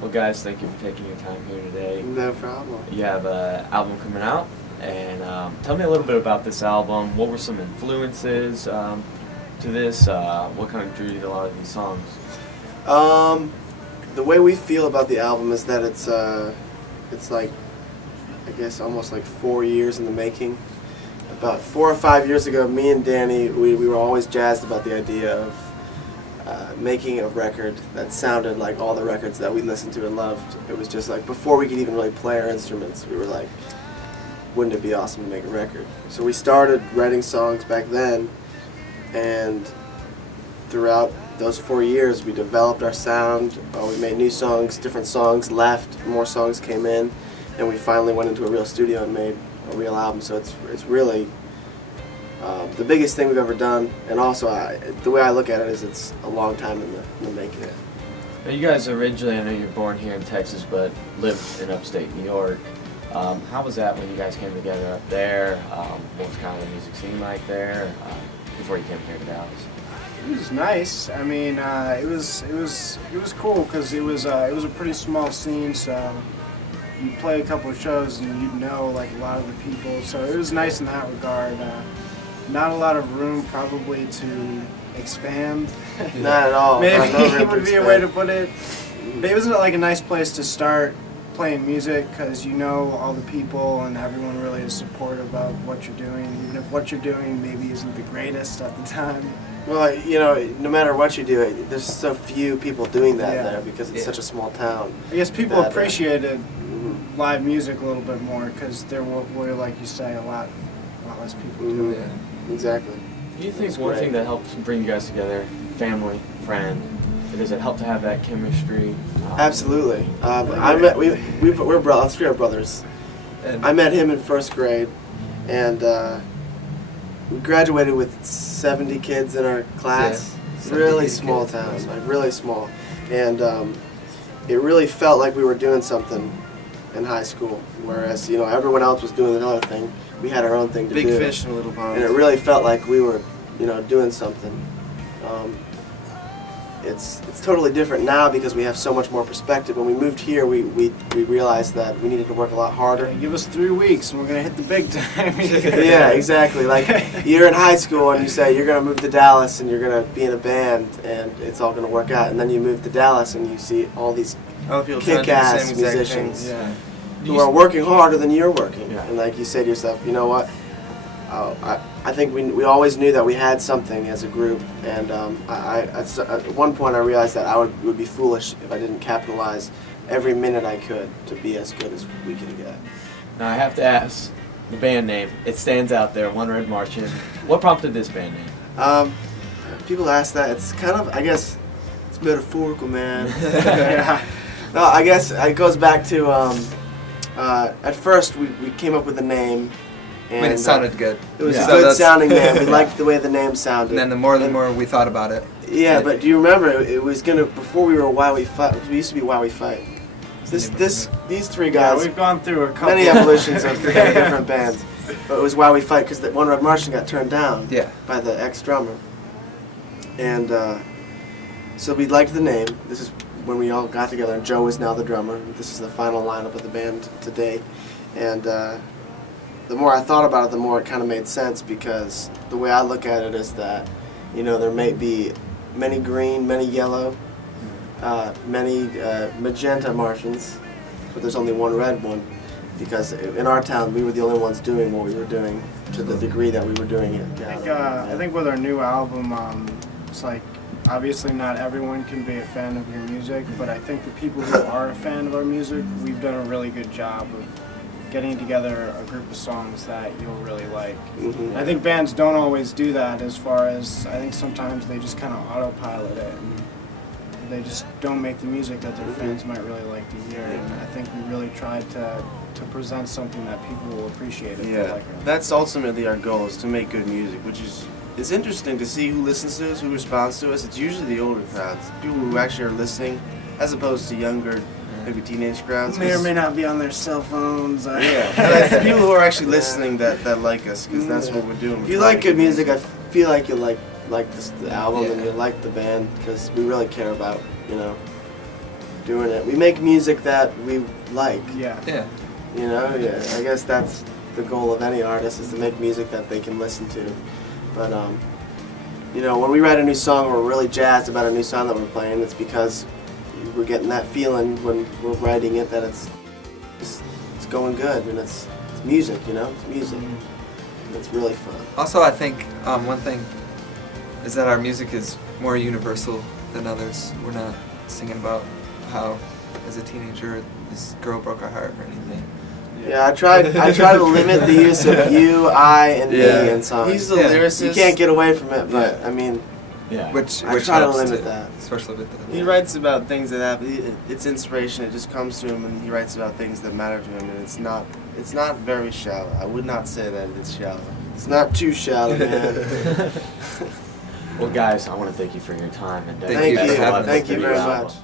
Well, guys, thank you for taking your time here today. No problem. You have an album coming out, and tell me a little bit about this album. What were some influences to this? What kind of drew you to a lot of these songs? The way we feel about the album is that it's like, I guess, almost like 4 years in the making. About 4 or 5 years ago, me and Danny, we were always jazzed about the idea of making a record that sounded like all the records that we listened to and loved. It was just like, before we could even really play our instruments, we were like, wouldn't it be awesome to make a record? So we started writing songs back then, and throughout those 4 years we developed our sound. We made new songs, different songs left, more songs came in, and we finally went into a real studio and made a real album. So it's really the biggest thing we've ever done, and also the way I look at it is it's a long time in the making. Now, you guys originally, I know you're born here in Texas, but lived in upstate New York. How was that when you guys came together up there? What was kind of the music scene like there before you came here to Dallas? It was nice. I mean, it was cool because it was a pretty small scene. So you'd play a couple of shows and you'd know like a lot of the people. So it was nice in that regard. Not a lot of room probably to expand. Not at all. Maybe would be a way to put it. But it was like a nice place to start playing music because you know all the people and everyone really is supportive of what you're doing, even if what you're doing maybe isn't the greatest at the time. Well, you know, no matter what you do, there's so few people doing that there because it's such a small town. I guess people appreciated live music a little bit more because there were, like you say, a lot less people doing it. Exactly. Do you think one thing that helps bring you guys together, family, friend, does it help to have that chemistry? Absolutely. We're brothers. We are brothers. I met him in first grade, and we graduated with 70 kids in our class. Yeah, really small town, like really small, and it really felt like we were doing something in high school. Whereas everyone else was doing another thing, we had our own thing to do. Big fish in a little pond. And it really felt like we were, doing something. It's totally different now because we have so much more perspective. When we moved here, we realized that we needed to work a lot harder. Give us 3 weeks and we're going to hit the big time. Yeah, exactly. Like, you're in high school and you say you're going to move to Dallas and you're going to be in a band and it's all going to work out. And then you move to Dallas and you see all these kick-ass musicians who are working harder than you're working. Yeah. And like you say to yourself, you know what? I think we always knew that we had something as a group, and at one point I realized that it would be foolish if I didn't capitalize every minute I could to be as good as we could get. Now I have to ask, the band name, it stands out there, Red Martian. What prompted this band name? People ask that. It's kind of, I guess, it's metaphorical, man. No, I guess it goes back to, at first we came up with a name. And, I mean, it sounded good. It was a good sounding name. We liked the way the name sounded. And then the more we thought about it. Yeah, but do you remember? It was before we were Why We Fight. We used to be Why We Fight. These 3 guys. Yeah, we've gone through a couple. Many evolutions of different bands. But it was Why We Fight because one Red Martian got turned down by the ex-drummer. And so we liked the name. This is when we all got together, and Joe is now the drummer. This is the final lineup of the band to date. And the more I thought about it, the more it kind of made sense, because the way I look at it is that, there may be many green, many yellow, many magenta Martians, but there's only one red one, because in our town we were the only ones doing what we were doing to the degree that we were doing it. I think with our new album, it's like, obviously not everyone can be a fan of your music, but I think the people who are a fan of our music, we've done a really good job of getting together a group of songs that you'll really like. I think bands don't always do that, as far as I think sometimes they just kind of autopilot it and they just don't make the music that their fans might really like to hear. And I think we really tried to present something that people will appreciate if they like it. That's ultimately our goal, is to make good music, which is, it's interesting to see who listens to us, who responds to us. It's usually the older crowds, people who actually are listening, as opposed to younger, maybe teenage crowds. May or may not be on their cell phones. It's the people who are actually listening that like us, because that's what we're doing. If you like good music, I feel like you like the album and you like the band, because we really care about, doing it. We make music that we like. Yeah. Yeah. You know, yeah. I guess that's the goal of any artist, is to make music that they can listen to. But you know, when we write a new song, we're really jazzed about a new song that we're playing. It's because we're getting that feeling when we're writing it that it's going good, and it's music. You know, it's music. And it's really fun. Also, I think one thing is that our music is more universal than others. We're not singing about how, as a teenager, this girl broke our heart or anything. Yeah, I try to limit the use of you, I, and me in songs. He's the Yeah. lyricist. You can't get away from it, but I mean, Yeah. Which I try to helps limit that. especially with the. He writes about things that happen. It's inspiration. It just comes to him, and he writes about things that matter to him. And it's not very shallow. I would not say that it's shallow. it's not too shallow, man. Well, guys, I want to thank you for your time and Thank you for having us. Thank you very Album. much.